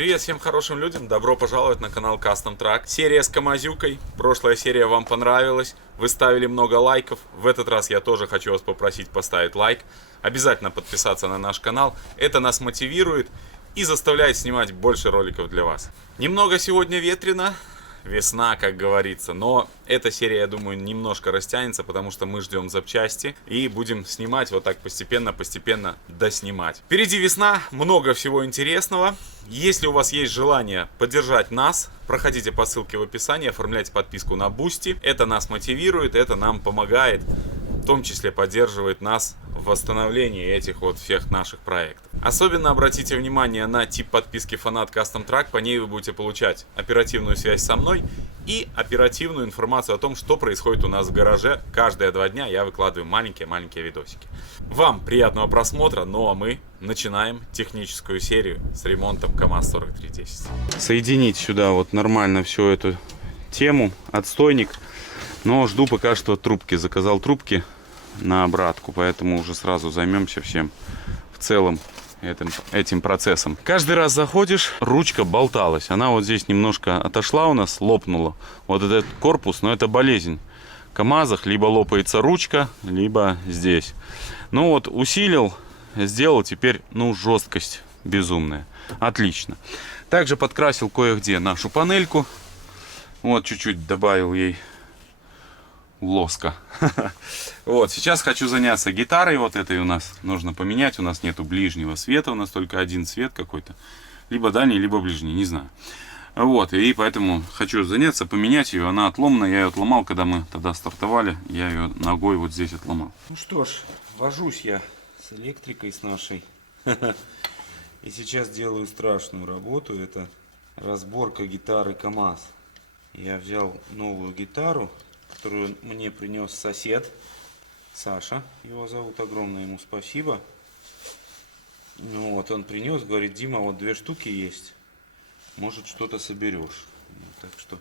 Привет всем хорошим людям, добро пожаловать на канал Custom Truck. Серия с Камазюкой, прошлая серия вам понравилась, вы ставили много лайков. В этот раз я тоже хочу вас попросить поставить лайк. Обязательно подписаться на наш канал, это нас мотивирует и заставляет снимать больше роликов для вас. Немного сегодня ветрено, весна, как говорится, но эта серия, я думаю, немножко растянется, потому что мы ждем запчасти и будем снимать вот так постепенно доснимать. Впереди весна, много всего интересного. Если у вас есть желание поддержать нас, проходите по ссылке в описании, оформляйте подписку на Boosty. Это нас мотивирует, это нам помогает, в том числе поддерживает нас в восстановлении этих вот всех наших проектов. Особенно обратите внимание на тип подписки Фанат Custom Truck. По ней вы будете получать оперативную связь со мной и оперативную информацию о том, что происходит у нас в гараже. Каждые 2 дня я выкладываю маленькие видосики. Вам приятного просмотра, ну а мы начинаем техническую серию с ремонтом КамАЗ-4310. Соединить сюда вот нормально всю эту тему, отстойник. Но жду пока что трубки. Заказал трубки на обратку, поэтому уже сразу займемся всем в целом этим процессом. Каждый раз заходишь, ручка болталась. Она вот здесь немножко отошла у нас, лопнула. Вот этот корпус, но это болезнь. В КамАЗах либо лопается ручка, либо здесь. Ну вот, усилил, сделал теперь, ну, жесткость безумная. Отлично. Также подкрасил кое-где нашу панельку. Вот, чуть-чуть добавил ей лоска. Вот, сейчас хочу заняться гитарой вот этой у нас. Нужно поменять, у нас нету ближнего света, у нас только один свет какой-то. Либо дальний, либо ближний, не знаю. Вот, и поэтому хочу заняться, поменять ее. Она отломана, я ее отломал, когда мы тогда стартовали. Я ее ногой вот здесь отломал. Ну что ж, вожусь я с электрикой, с нашей. И сейчас делаю страшную работу. Это разборка гитары КамАЗ. Я взял новую гитару, которую мне принес сосед Саша, его зовут, огромное ему спасибо. Ну вот, он принес, говорит: Дима, вот 2 штуки есть, может что-то соберешь. Так что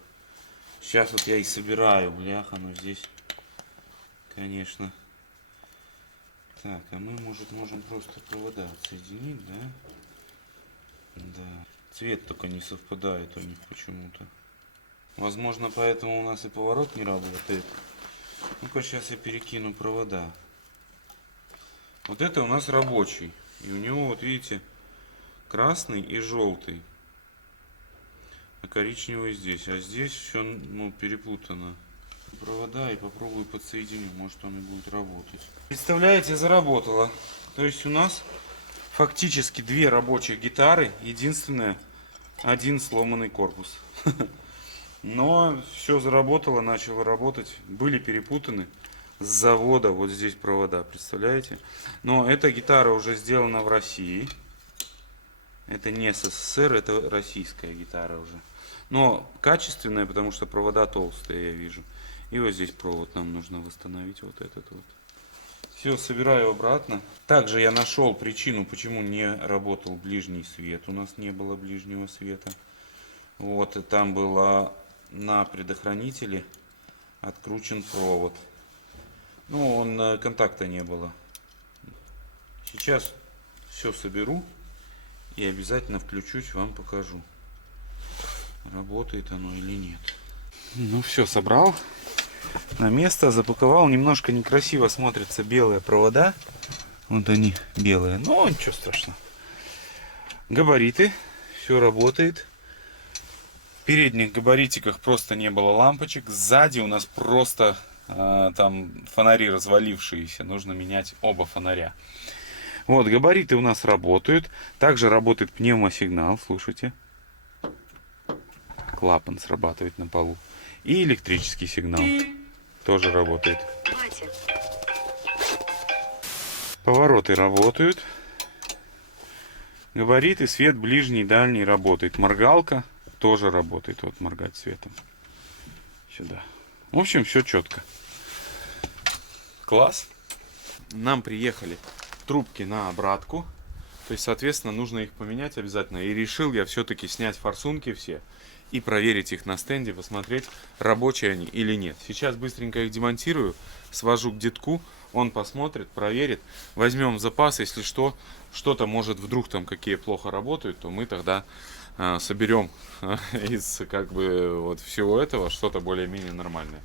сейчас вот я и собираю, бляха, ну здесь, конечно. Так, а мы, может, можем просто провода отсоединить, да? Да. Цвет только не совпадает у них почему-то. Возможно, поэтому у нас и поворот не работает. Ну-ка, сейчас я перекину провода. Вот это у нас рабочий. И у него, вот видите, красный и желтый. А коричневый здесь. А здесь все, ну, перепутано. Провода и попробую подсоединю. Может, он и будет работать. Представляете, заработало. То есть у нас фактически 2 рабочих гитары. Единственное, 1 сломанный корпус. Но все заработало, начало работать. Были перепутаны с завода вот здесь провода, представляете? Но эта гитара уже сделана в России. Это не СССР, это российская гитара уже. Но качественная, потому что провода толстые, я вижу. И вот здесь провод нам нужно восстановить, вот этот вот. Все, собираю обратно. Также я нашел причину, почему не работал ближний свет. У нас не было ближнего света. Вот, и там была на предохранителе откручен провод. Ну, он, контакта не было. Сейчас все соберу и обязательно включусь, вам покажу, работает оно или нет. Ну все, собрал на место, запаковал. Немножко некрасиво смотрятся белые провода. Вот они белые, но ничего страшного. Габариты, все работает. В передних габаритиках просто не было лампочек. Сзади у нас просто там фонари развалившиеся. Нужно менять оба фонаря. Вот, габариты у нас работают. Также работает пневмосигнал, слушайте. Клапан срабатывает на полу. И электрический сигнал тоже работает. Повороты работают. Габариты, свет ближний, дальний работает. Моргалка тоже работает. Вот, моргать светом. Сюда. В общем, все четко. Класс. Нам приехали трубки на обратку. То есть, соответственно, нужно их поменять обязательно. И решил я все-таки снять форсунки все и проверить их на стенде, посмотреть, рабочие они или нет. Сейчас быстренько их демонтирую, свожу к детку, он посмотрит, проверит. Возьмем в запас, если что, что-то может вдруг там какие плохо работают, то мы тогда соберем из как бы вот всего этого что-то более-менее нормальное.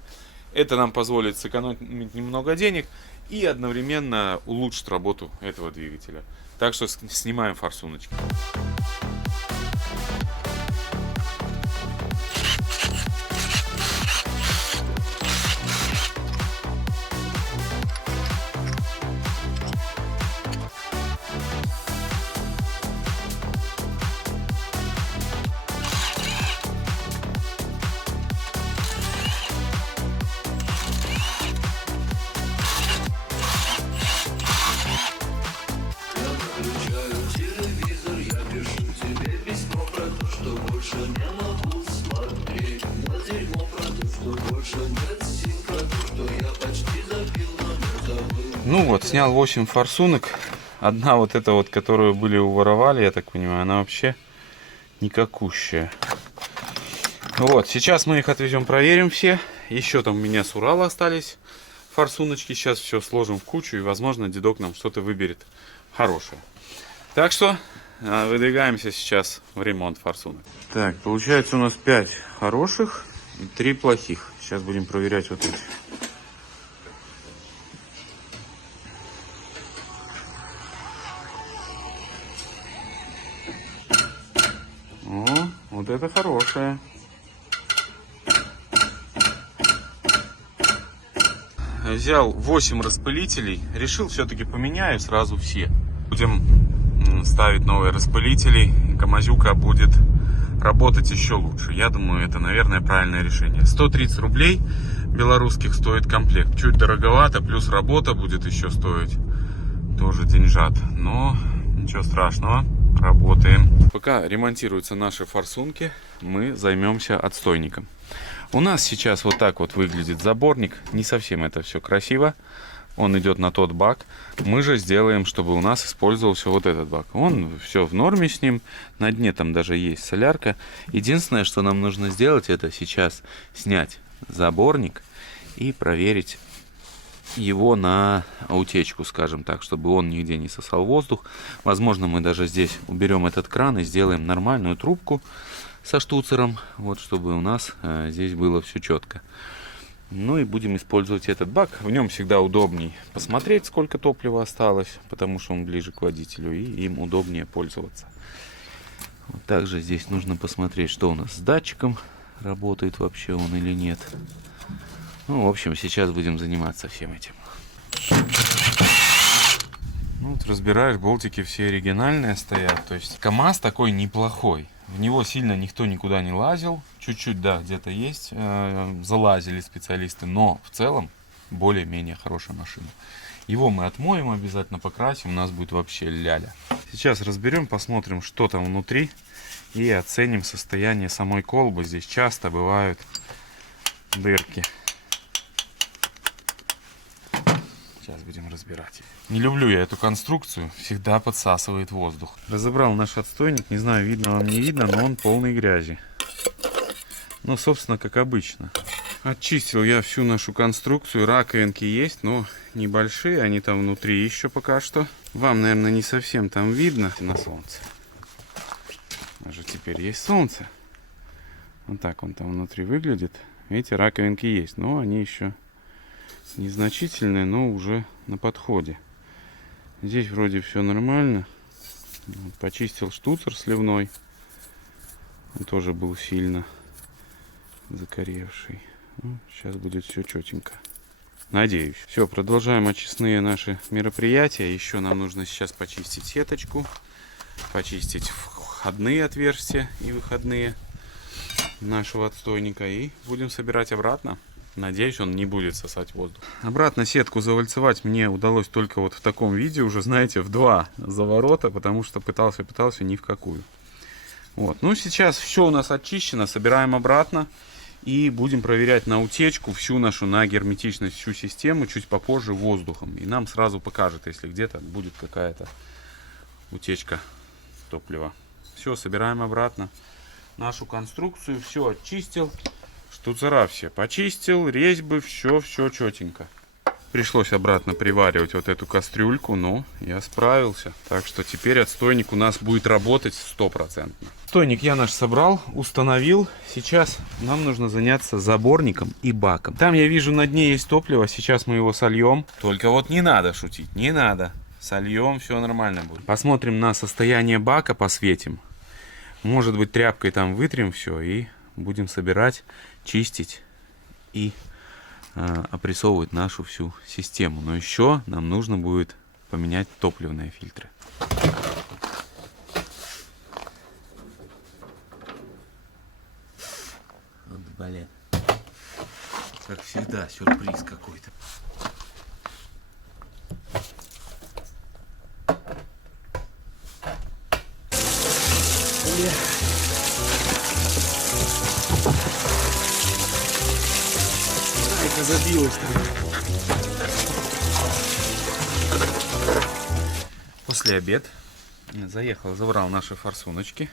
Это нам позволит сэкономить немного денег и одновременно улучшить работу этого двигателя. Так что снимаем форсуночки. Ну вот, снял 8 форсунок. Одна вот эта вот, которую были уворовали, я так понимаю, она вообще никакущая. Вот, сейчас мы их отвезем, проверим все. Еще там у меня с Урала остались форсуночки. Сейчас все сложим в кучу, и, возможно, дедок нам что-то выберет хорошее. Так что выдвигаемся сейчас в ремонт форсунок. Так, получается у нас 5 хороших и 3 плохих. Сейчас будем проверять вот эти. О, вот это хорошая. Взял 8 распылителей. Решил все-таки поменяю сразу все. Будем ставить новые распылители. И Камазюка будет работать еще лучше. Я думаю, это, наверное, правильное решение. 130 рублей белорусских стоит комплект. Чуть дороговато. Плюс работа будет еще стоить. Тоже деньжат. Но ничего страшного. Работаем. Пока ремонтируются наши форсунки, мы займемся отстойником. У нас сейчас вот так вот выглядит заборник. Не совсем это все красиво. Он идет на тот бак. Мы же сделаем, чтобы у нас использовался вот этот бак. Он все в норме с ним. На дне там даже есть солярка. Единственное, что нам нужно сделать, это сейчас снять заборник и проверить его на утечку, скажем так, чтобы он нигде не сосал воздух. Возможно, мы даже здесь уберем этот кран и сделаем нормальную трубку со штуцером, вот, чтобы у нас здесь было все четко. Ну и будем использовать этот бак. В нем всегда удобней посмотреть, сколько топлива осталось, потому что он ближе к водителю, и им удобнее пользоваться. Вот также здесь нужно посмотреть, что у нас с датчиком, работает вообще он или нет. Ну, в общем, сейчас будем заниматься всем этим. Ну, вот разбираешь, болтики все оригинальные стоят. То есть КамАЗ такой неплохой. В него сильно никто никуда не лазил. Чуть-чуть, да, где-то есть. Залазили специалисты. Но в целом более-менее хорошая машина. Его мы отмоем, обязательно покрасим. У нас будет вообще ляля. Сейчас разберем, посмотрим, что там внутри. И оценим состояние самой колбы. Здесь часто бывают дырки. Сейчас будем разбирать. Не люблю я эту конструкцию, всегда подсасывает воздух. Разобрал наш отстойник, не знаю, видно вам, не видно, но он полный грязи. Ну, собственно, как обычно. Очистил я всю нашу конструкцию, раковинки есть, но небольшие, они там внутри еще пока что. Вам, наверное, не совсем там видно на солнце. Даже теперь есть солнце. Вот так он там внутри выглядит. Видите, раковинки есть, но они еще незначительные, но уже на подходе. Здесь вроде все нормально. Почистил штуцер сливной. Он тоже был сильно закоревший. Ну, сейчас будет все четенько. Надеюсь. Все, продолжаем очистные наши мероприятия. Еще нам нужно сейчас почистить сеточку. Почистить входные отверстия и выходные нашего отстойника. И будем собирать обратно. Надеюсь, он не будет сосать воздух. Обратно сетку завальцевать мне удалось только вот в таком виде, уже, знаете, в 2 заворота, потому что пытался ни в какую. Вот. Ну, сейчас все у нас очищено, собираем обратно и будем проверять на утечку всю нашу, на герметичность, всю систему чуть попозже воздухом. И нам сразу покажет, если где-то будет какая-то утечка топлива. Все, собираем обратно нашу конструкцию, все очистил. Штуцера все почистил, резьбы, все четенько. Пришлось обратно приваривать вот эту кастрюльку, но я справился. Так что теперь отстойник у нас будет работать 100%. Отстойник я наш собрал, установил. Сейчас нам нужно заняться заборником и баком. Там я вижу на дне есть топливо, сейчас мы его сольем. Только вот не надо шутить, не надо. Сольем, все нормально будет. Посмотрим на состояние бака, посветим. Может быть, тряпкой там вытрем все и будем собирать, чистить и опрессовывать нашу всю систему. Но еще нам нужно будет поменять топливные фильтры. Вот, блин. Как всегда, сюрприз какой-то. Айка забилась. После обед заехал, забрал наши форсуночки.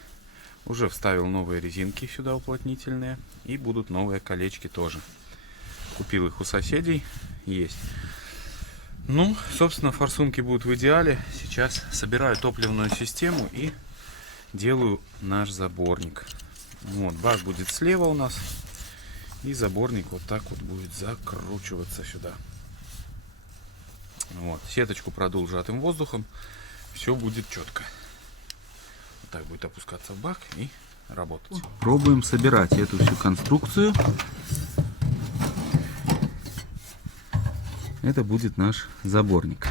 Уже вставил новые резинки сюда уплотнительные. И будут новые колечки тоже. Купил их у соседей. Есть. Ну, собственно, форсунки будут в идеале. Сейчас собираю топливную систему и делаю наш заборник. Вот, бак будет слева у нас. И заборник вот так вот будет закручиваться сюда. Вот, сеточку продул сжатым воздухом. Все будет четко. Вот так будет опускаться в бак и работать. Пробуем собирать эту всю конструкцию. Это будет наш заборник.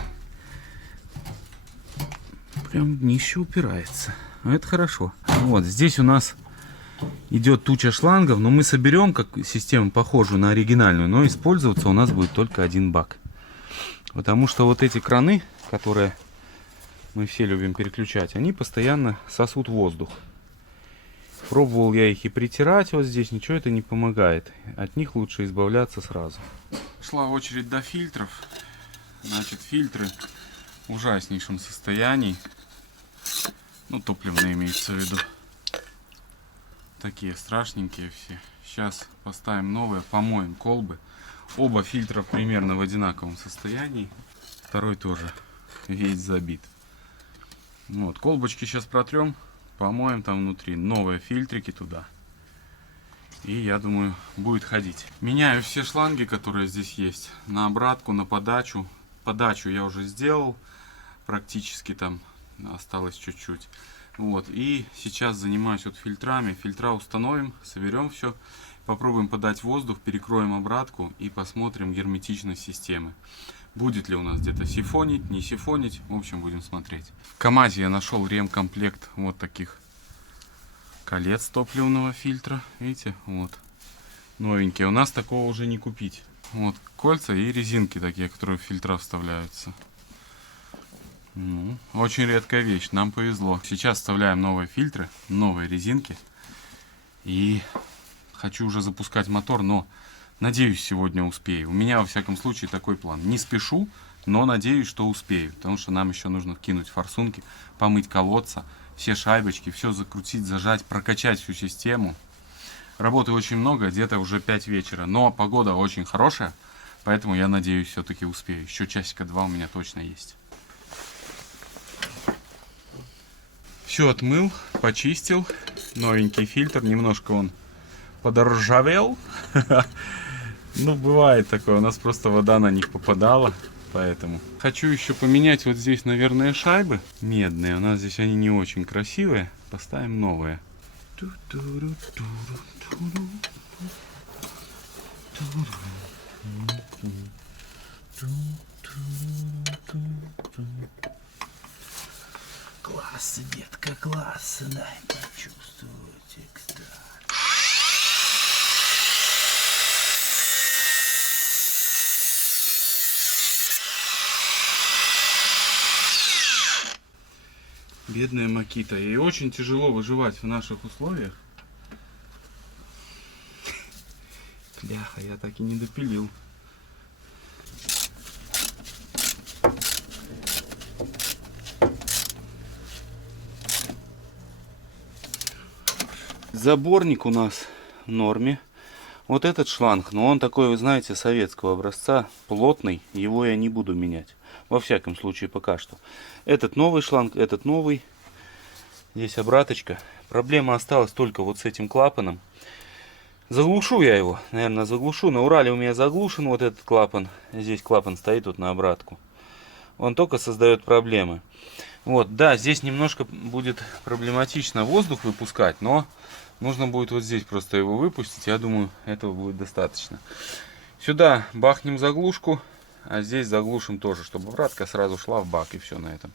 Прям днище упирается. Но это хорошо. Вот здесь у нас идет туча шлангов, но мы соберем как систему похожую на оригинальную, но использоваться у нас будет только один бак. Потому что вот эти краны, которые мы все любим переключать, они постоянно сосут воздух. Пробовал я их и притирать вот здесь, ничего это не помогает. От них лучше избавляться сразу. Шла очередь до фильтров. Значит, фильтры в ужаснейшем состоянии. Ну, топливные имеется в виду. Такие страшненькие все. Сейчас поставим новые, помоем колбы. Оба фильтра примерно в одинаковом состоянии. Второй тоже весь забит. Вот, колбочки сейчас протрем, помоем там внутри. Новые фильтрики туда. И я думаю, будет ходить. Меняю все шланги, которые здесь есть. На обратку, на подачу. Подачу я уже сделал. Практически там осталось чуть-чуть. Вот, и сейчас занимаюсь вот фильтрами. Фильтра установим, соберем все. Попробуем подать воздух, перекроем обратку и посмотрим герметичность системы. Будет ли у нас где-то сифонить, не сифонить. В общем, будем смотреть. В КамАЗе я нашел ремкомплект вот таких колец топливного фильтра. Видите, вот. Новенькие. У нас такого уже не купить. Вот кольца и резинки такие, которые в фильтра вставляются. Ну, очень редкая вещь, нам повезло. Сейчас вставляем новые фильтры, новые резинки. И хочу уже запускать мотор, но надеюсь, сегодня успею. У меня, во всяком случае, такой план. Не спешу, но надеюсь, что успею. Потому что нам еще нужно вкинуть форсунки, помыть колодца, все шайбочки, все закрутить, зажать, прокачать всю систему. Работы очень много, где-то уже 5 вечера. Но погода очень хорошая, поэтому я надеюсь, все-таки успею. Еще часика 2 у меня точно есть. Все отмыл, почистил. Новенький фильтр. Немножко он подоржавел. Ну, бывает такое. У нас просто вода на них попадала. Поэтому хочу еще поменять вот здесь, наверное, шайбы медные. У нас здесь они не очень красивые. Поставим новые. Классно, детка, классно, дай почувствовать экстаз. Бедная Макита. Ей очень тяжело выживать в наших условиях. Бляха, я так и не допилил. Заборник у нас в норме. Вот этот шланг, но он такой, вы знаете, советского образца, плотный. Его я не буду менять. Во всяком случае, пока что. Этот новый шланг, этот новый. Здесь обраточка. Проблема осталась только вот с этим клапаном. Заглушу я его, наверное, заглушу. На Урале у меня заглушен вот этот клапан. Здесь клапан стоит вот на обратку. Он только создает проблемы. Вот, да, здесь немножко будет проблематично воздух выпускать, но нужно будет вот здесь просто его выпустить. Я думаю, этого будет достаточно. Сюда бахнем заглушку, а здесь заглушим тоже, чтобы обратка сразу шла в бак, и все на этом.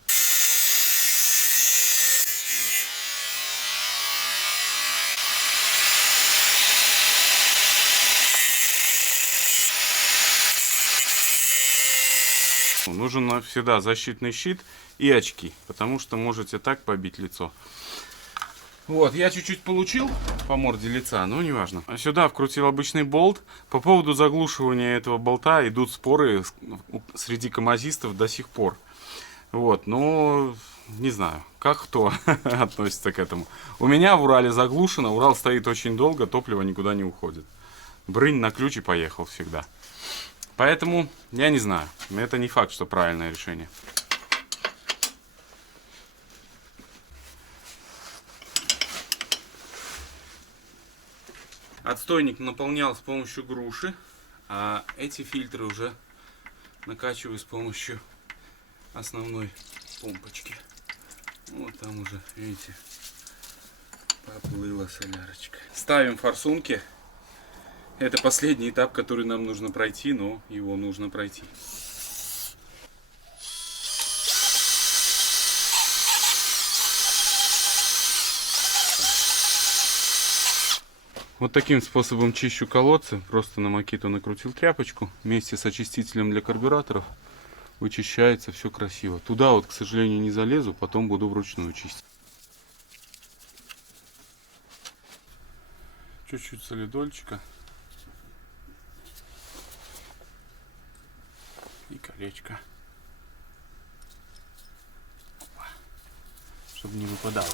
Нужен всегда защитный щит и очки, потому что можете так побить лицо. Вот, я чуть-чуть получил по морде лица, но неважно. Сюда вкрутил обычный болт. По поводу заглушивания этого болта идут споры среди камазистов до сих пор. Вот, но не знаю, как кто относится к этому. У меня в Урале заглушено, Урал стоит очень долго, топливо никуда не уходит. Брынь на ключ и поехал всегда. Поэтому я не знаю, это не факт, что правильное решение. Отстойник наполнял с помощью груши, а эти фильтры уже накачиваю с помощью основной помпочки. Вот там уже, видите, поплыла солярочка. Ставим форсунки. Это последний этап, который нам нужно пройти, но его нужно пройти. Вот таким способом чищу колодцы. Просто на Макиту накрутил тряпочку вместе с очистителем для карбюраторов. Вычищается, все красиво. Туда вот, к сожалению, не залезу, потом буду вручную чистить. Чуть-чуть солидольчика. И колечко. Опа. Чтобы не выпадало.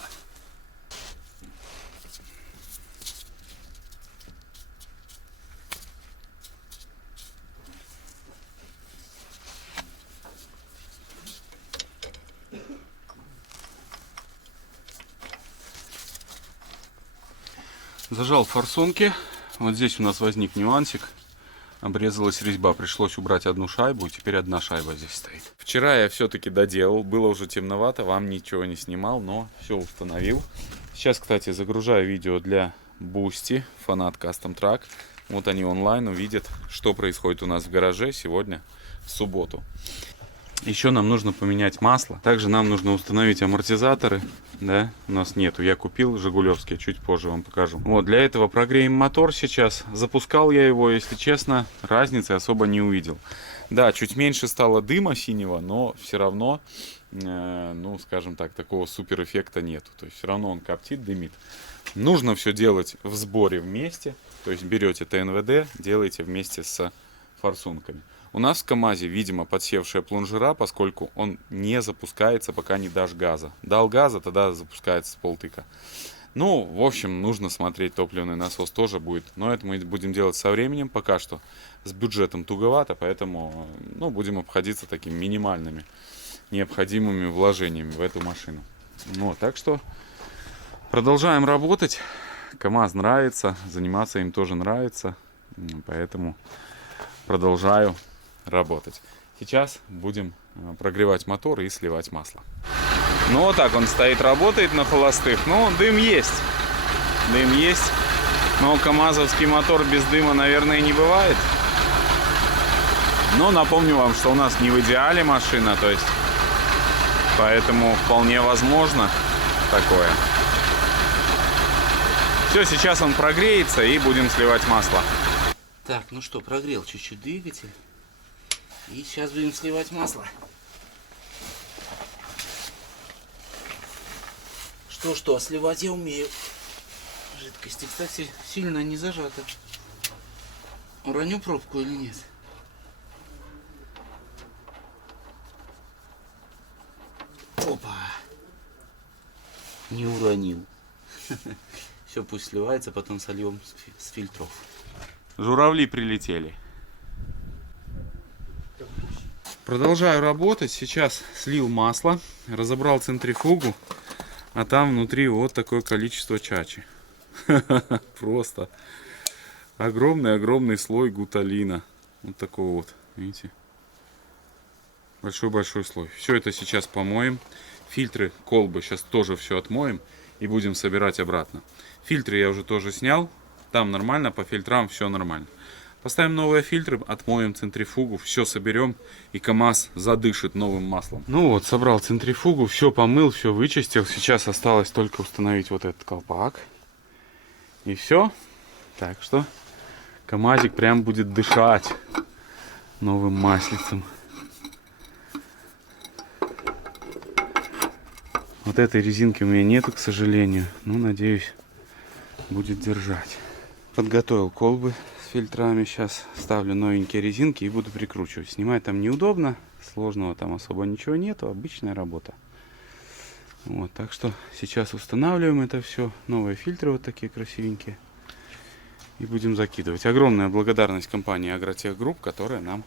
Зажал форсунки. Вот здесь у нас возник нюансик. Обрезалась резьба, пришлось убрать одну шайбу, и теперь одна шайба здесь стоит. Вчера я все-таки доделал, было уже темновато, вам ничего не снимал, но все установил. Сейчас, кстати, загружаю видео для Boosty, фанат Custom Truck. Вот они онлайн увидят, что происходит у нас в гараже сегодня, в субботу. Еще нам нужно поменять масло. Также нам нужно установить амортизаторы. Да, у нас нету. Я купил жигулевские, чуть позже вам покажу. Вот, для этого прогреем мотор сейчас. Запускал я его, если честно, разницы особо не увидел. Да, чуть меньше стало дыма синего, но все равно, ну, скажем так, такого супер эффекта нету. То есть все равно он коптит, дымит. Нужно все делать в сборе вместе. То есть берете ТНВД, делаете вместе с форсунками. У нас в КамАЗе, видимо, подсевшая плунжера, поскольку он не запускается, пока не дашь газа. Дал газа, тогда запускается с полтыка. Ну, в общем, нужно смотреть, топливный насос тоже будет. Но это мы будем делать со временем. Пока что с бюджетом туговато, поэтому, ну, будем обходиться такими минимальными необходимыми вложениями в эту машину. Ну, так что продолжаем работать. КамАЗ нравится, заниматься им тоже нравится. Поэтому продолжаю работать. Сейчас будем прогревать мотор и сливать масло. Ну вот так он стоит, работает на холостых. Ну, дым есть. Дым есть. Но камазовский мотор без дыма, наверное, не бывает. Но напомню вам, что у нас не в идеале машина, то есть поэтому вполне возможно такое. Все, сейчас он прогреется и будем сливать масло. Так, ну что, прогрел чуть-чуть двигатель. И сейчас будем сливать масло. Что, сливать я умею. Жидкости, кстати, сильно не зажата. Уроню пробку или нет? Опа! Не уронил. Все, пусть сливается, потом сольем с фильтров. Журавли прилетели. Продолжаю работать. Сейчас слил масло, разобрал центрифугу. А там внутри вот такое количество чачи. Просто огромный-огромный слой гуталина. Вот такой вот, видите? Большой-большой слой. Все это сейчас помоем. Фильтры, колбы сейчас тоже все отмоем и будем собирать обратно. Фильтры я уже тоже снял. Там нормально, по фильтрам все нормально. Поставим новые фильтры, отмоем центрифугу, все соберем и КамАЗ задышит новым маслом. Ну вот, собрал центрифугу, все помыл, все вычистил. Сейчас осталось только установить вот этот колпак. И все. Так что КамАЗик прям будет дышать новым маслицем. Вот этой резинки у меня нету, к сожалению. Ну, надеюсь, будет держать. Подготовил колбы с фильтрами. Сейчас ставлю новенькие резинки и буду прикручивать. Снимать там неудобно. Сложного там особо ничего нету. Обычная работа. Вот, так что сейчас устанавливаем это все. Новые фильтры вот такие красивенькие. И будем закидывать. Огромная благодарность компании Агротехгрупп, которая нам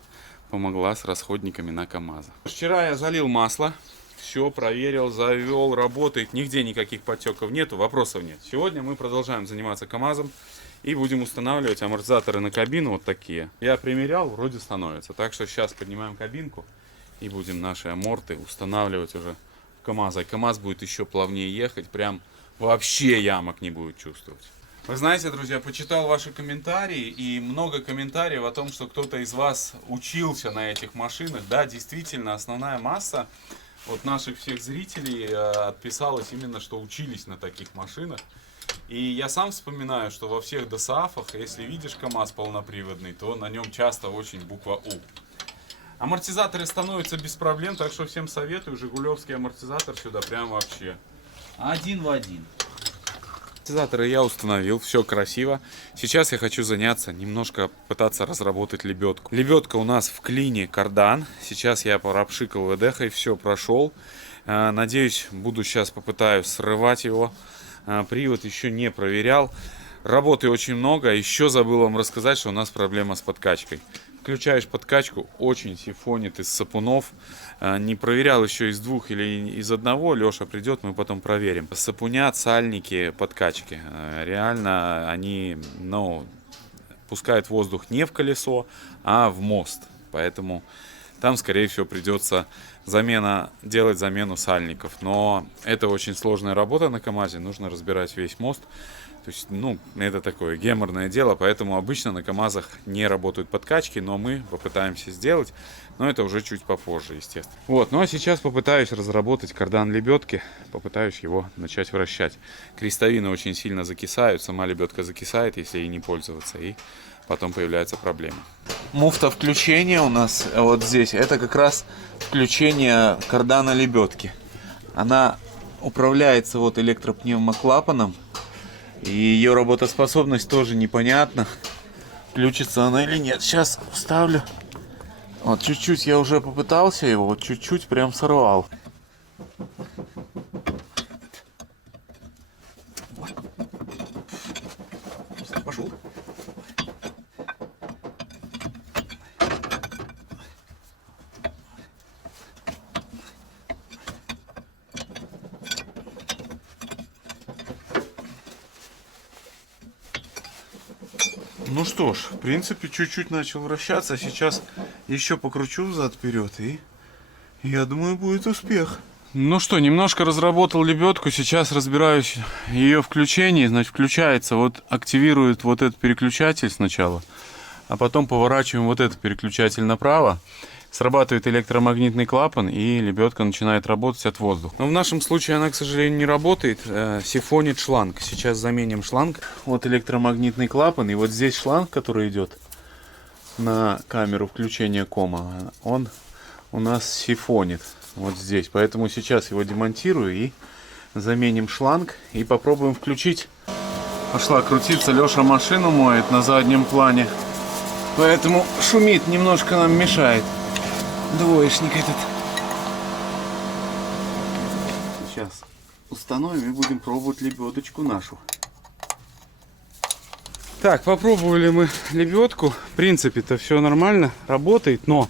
помогла с расходниками на КамАЗа. Вчера я залил масло. Все проверил, завел, работает. Нигде никаких подтеков нету, вопросов нет. Сегодня мы продолжаем заниматься КамАЗом и будем устанавливать амортизаторы на кабину вот такие. Я примерял, вроде становится. Так что сейчас поднимаем кабинку и будем наши аморты устанавливать уже в КамАЗ. И КамАЗ будет еще плавнее ехать, прям вообще ямок не будет чувствовать. Вы знаете, друзья, почитал ваши комментарии, и много комментариев о том, что кто-то из вас учился на этих машинах. Да, действительно, основная масса вот наших всех зрителей отписалось именно, что учились на таких машинах. И я сам вспоминаю, что во всех ДОСААФах, если видишь КамАЗ полноприводный, то на нем часто очень буква У. Амортизаторы становятся без проблем, так что всем советую. Жигулевский амортизатор сюда прям вообще. Один в один. Амортизаторы я установил, все красиво. Сейчас я хочу заняться, немножко пытаться разработать лебедку. Лебедка у нас в клине кардан. Сейчас я пропшикал ВДХ, все прошел. Надеюсь, буду сейчас попытаюсь срывать его. Привод еще не проверял. Работы очень много. Еще забыл вам рассказать, что у нас проблема с подкачкой. Включаешь подкачку, очень сифонит из сапунов. Не проверял еще из двух или из одного. Леша придет, мы потом проверим. Сапунят сальники подкачки. Реально они, пускают воздух не в колесо, а в мост. Поэтому там, скорее всего, придется делать замену сальников. Но это очень сложная работа на КамАЗе. Нужно разбирать весь мост. То есть, это такое геморное дело, поэтому обычно на КамАЗах не работают подкачки, но мы попытаемся сделать, но это уже чуть попозже, естественно. Вот, ну а сейчас попытаюсь разработать кардан лебедки, попытаюсь его начать вращать. Крестовины очень сильно закисают, сама лебедка закисает, если ей не пользоваться, и потом появляются проблемы. Муфта включения у нас вот здесь, это как раз включение кардана лебедки. Она управляется вот электропневмоклапаном. И ее работоспособность тоже непонятна. Включится она или нет. Сейчас вставлю. Вот чуть-чуть я уже попытался его. Вот чуть-чуть прям сорвал. Пошел. Ну что ж, в принципе, чуть-чуть начал вращаться. Сейчас еще покручу взад-вперед, и я думаю, будет успех. Ну что, немножко разработал лебедку. Сейчас разбираюсь ее включение. Значит, включается, вот активирует вот этот переключатель сначала, а потом поворачиваем вот этот переключатель направо. Срабатывает электромагнитный клапан, и лебедка начинает работать от воздуха. Но в нашем случае она, к сожалению, не работает. Сифонит шланг. Сейчас заменим шланг. Вот электромагнитный клапан. И вот здесь шланг, который идет на камеру включения кома, он у нас сифонит. Вот здесь. Поэтому сейчас его демонтирую и заменим шланг. И попробуем включить. Пошла крутиться. Леша машину моет на заднем плане. Поэтому шумит, немножко нам мешает. Двоечник этот. Сейчас установим и будем пробовать лебедочку нашу. Так, попробовали мы лебедку. В принципе-то все нормально, работает, но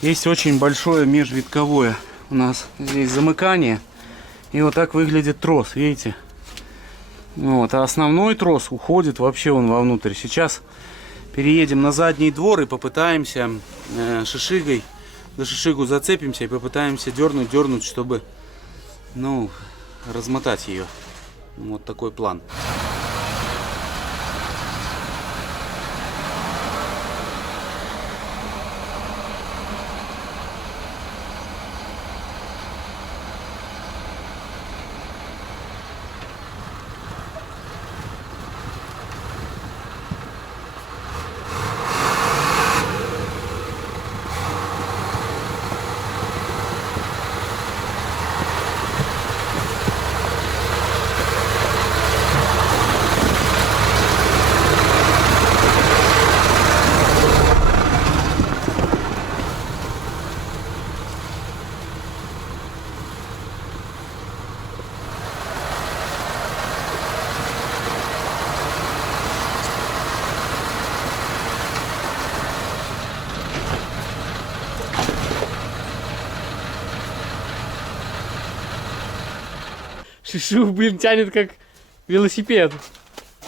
есть очень большое межвитковое у нас здесь замыкание. И вот так выглядит трос, видите? Вот, а основной трос уходит вообще он вовнутрь. Сейчас переедем на задний двор и попытаемся шишигой, за шишигу зацепимся и попытаемся дернуть, чтобы, ну, размотать ее. Вот такой план. Шишу, блин, тянет как велосипед.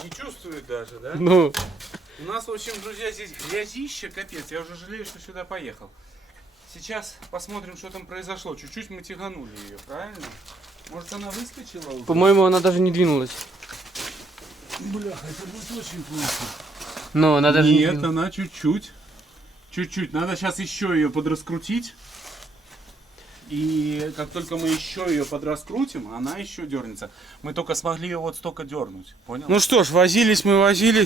Не чувствует даже, да? Ну, У нас, в общем, друзья, здесь грязище, капец. Я уже жалею, что сюда поехал. Сейчас посмотрим, что там произошло. Чуть-чуть мы тяганули ее, правильно? Может, она выскочила уже? по-моему, она даже не двинулась. Бля, это будет очень плохо. Но она даже не Нет, двинулась. она чуть-чуть. Чуть-чуть. Надо сейчас еще ее подраскрутить. И как только мы еще ее подраскрутим, она еще дернется. Мы только смогли ее вот столько дернуть. Понял? Ну что ж, возились.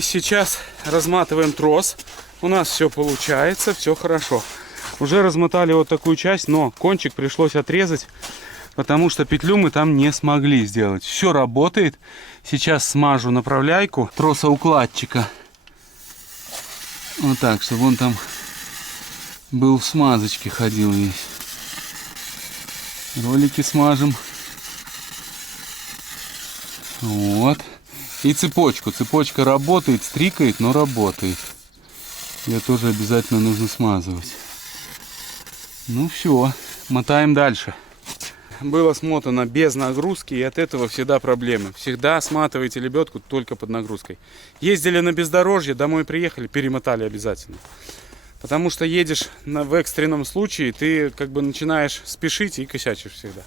Сейчас разматываем трос. У нас все получается, все хорошо. Уже размотали вот такую часть, но кончик пришлось отрезать, потому что петлю мы там не смогли сделать. Все работает. Сейчас смажу направляйку тросоукладчика. Вот так, чтобы он там был в смазочке, ходил весь. Ролики смажем. Вот. И цепочку. Цепочка работает, стрикает, но работает. Ее тоже обязательно нужно смазывать. Ну все, мотаем дальше. Было смотано без нагрузки, и от этого всегда проблемы. Всегда сматывайте лебедку только под нагрузкой. Ездили на бездорожье, домой приехали, перемотали обязательно. Потому что едешь в экстренном случае, ты как бы начинаешь спешить и косячишь всегда.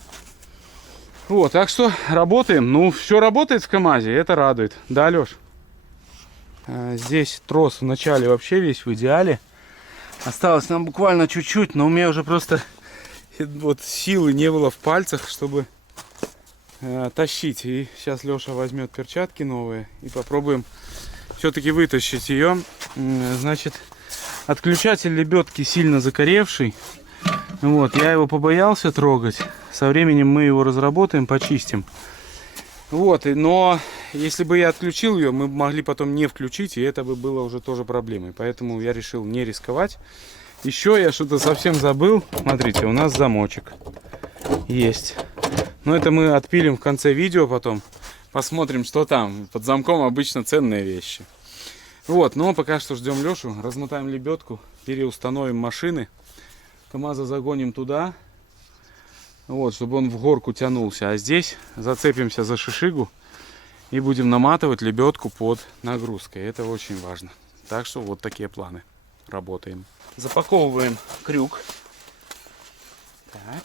Вот, так что работаем. Ну, все работает в КамАЗе, это радует. Да, Леш? Здесь трос вначале вообще весь в идеале. Осталось нам буквально чуть-чуть, но у меня уже просто вот силы не было в пальцах, чтобы тащить. И сейчас Леша возьмет перчатки новые и попробуем все-таки вытащить ее. Значит, отключатель лебедки сильно закоревший. Вот, я его побоялся трогать. Со временем мы его разработаем, почистим. Вот, но если бы я отключил ее, мы могли потом не включить, и это бы было уже тоже проблемой. Поэтому я решил не рисковать. Еще я что-то совсем забыл. Смотрите, у нас замочек есть. Но это мы отпилим в конце видео потом. Посмотрим, что там. Под замком обычно ценные вещи. Вот, но пока что ждем Лешу. Размотаем лебедку, переустановим машины. КамАЗа загоним туда. Вот, чтобы он в горку тянулся. А здесь зацепимся за шишигу и будем наматывать лебедку под нагрузкой. Это очень важно. Так что вот такие планы. Работаем. Запаковываем крюк. Так.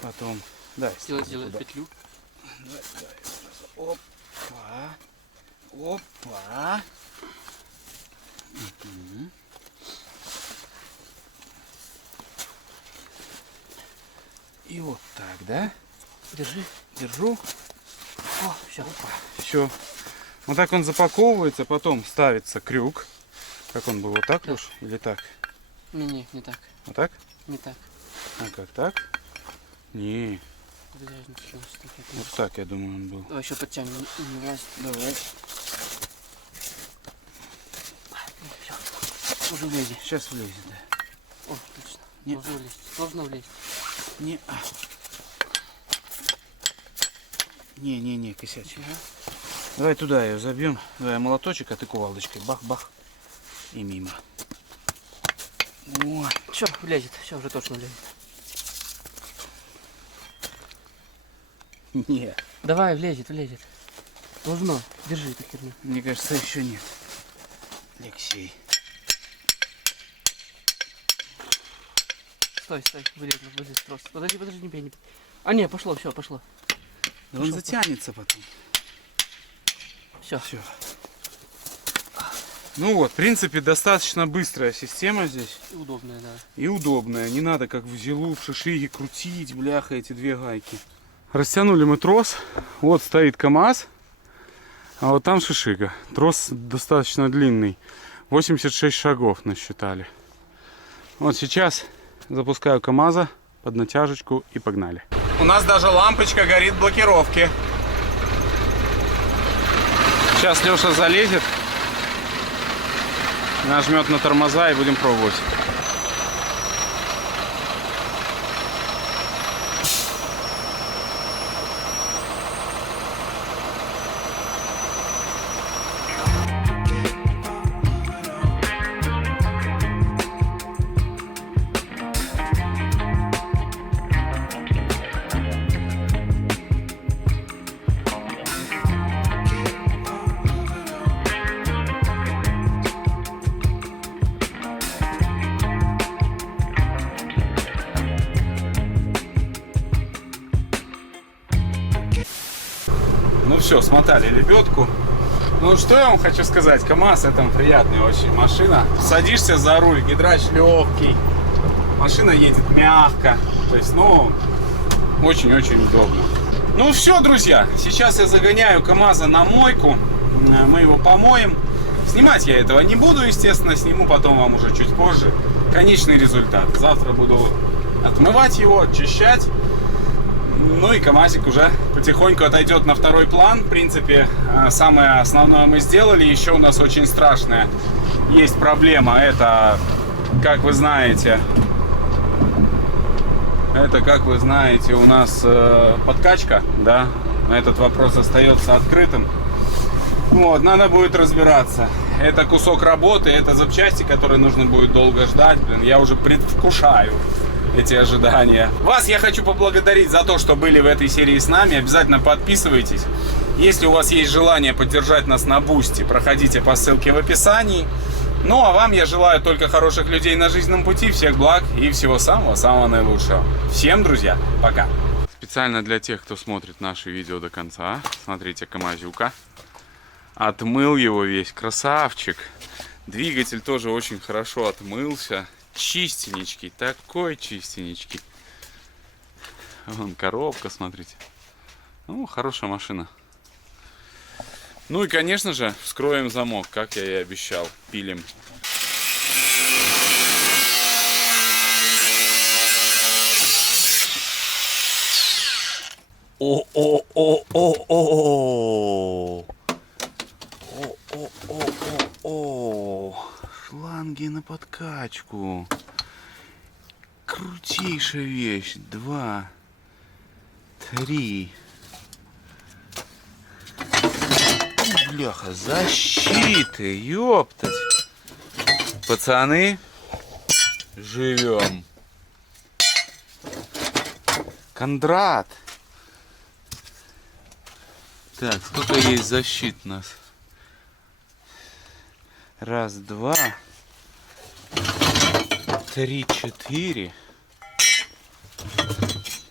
Потом. Да, Сделать петлю. Опа. Опа. Угу. И вот так, да? Держи. Держу. О, все. Все. Вот так он запаковывается, потом ставится крюк. Как он был, вот так, Да. Леш? Или так? Не так. Вот так? Не так. А как так? Не, Без разницы, что у нас так, это вот так, я думаю, он был. Давай еще подтянем. Раз. Давай. Все. Уже влезет. Сейчас влезет, да. О, отлично. Не. Должно влезть. Должно влезть. Не, косячий. Давай туда ее забьем. Давай молоточек, а ты кувалдочкой. Бах-бах. И мимо. О, Все, влезет. Все, уже точно влезет. Нет. Давай, влезет, влезет. Должно. Держи эту херню. Мне кажется, еще нет. Алексей. Стой, стой, вылез трос. Подожди, подожди, не бей, не бей. А, не, пошло, все, пошло. Да он затянется потом. Все. Все. Ну вот, в принципе, достаточно быстрая система здесь. Удобная, да. И удобная. Не надо как в Зилу, в Шишиге крутить, бляха, эти две гайки. Растянули мы трос. Вот стоит КамАЗ. А вот там Шишига. Трос достаточно длинный. 86 шагов насчитали. Вот сейчас запускаю КамАЗа под натяжечку и погнали. У нас даже лампочка горит блокировки. Сейчас Леша залезет, нажмет на тормоза и будем пробовать. Ну все, смотали лебедку. Ну что я вам хочу сказать, КамАЗ это приятная очень машина. Садишься за руль, гидрач легкий, машина едет мягко. То есть, ну, очень-очень удобно. Ну все, друзья, сейчас я загоняю КамАЗа на мойку. Мы его помоем. Снимать я этого не буду, естественно, сниму потом вам уже чуть позже. Конечный результат. Завтра буду отмывать его, очищать. Ну и КамАЗик уже потихоньку отойдет на второй план. В принципе, самое основное мы сделали. Еще у нас очень страшная есть проблема. Это, как вы знаете, у нас подкачка, да. Этот вопрос остается открытым. Вот, надо будет разбираться. Это кусок работы, это запчасти, которые нужно будет долго ждать. Блин, я уже предвкушаю эти ожидания. Вас я хочу поблагодарить за то, что были в этой серии с нами. Обязательно подписывайтесь. Если у вас есть желание поддержать нас на Бусти, проходите по ссылке в описании. Ну а вам я желаю только хороших людей на жизненном пути, всех благ и всего самого-самого наилучшего. Всем, друзья, пока. Специально для тех, кто смотрит наши видео до конца, смотрите КамАЗюка. Отмыл его весь, красавчик. Двигатель тоже очень хорошо отмылся. Чистенечкий, такой чистенечкий. Вон коробка, смотрите. Ну, хорошая машина. Ну и, конечно же, вскроем замок, как я и обещал. Пилим. О-о-о-о-о! О-о-о-о-о! Шланги на подкачку. Крутейшая вещь. 2, 3. Бляха, защиты, ёптать. Пацаны, живем. Кондрат. Так, сколько есть защит у нас? 1, 2, 3, 4,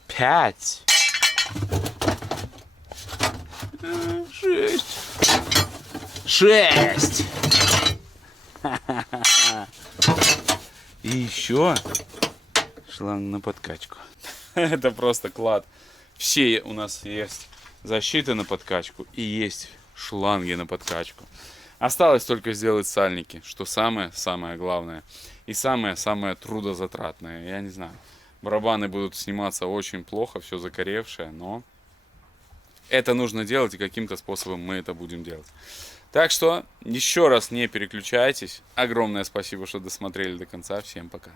5, 6. И еще шланг на подкачку. Это просто клад. Все у нас есть защиты на подкачку и есть шланги на подкачку. Осталось только сделать сальники, что самое-самое главное. И самое-самое трудозатратное. Я не знаю. Барабаны будут сниматься очень плохо, все закоревшее, но это нужно делать, и каким-то способом мы это будем делать. Так что еще раз не переключайтесь. Огромное спасибо, что досмотрели до конца. Всем пока.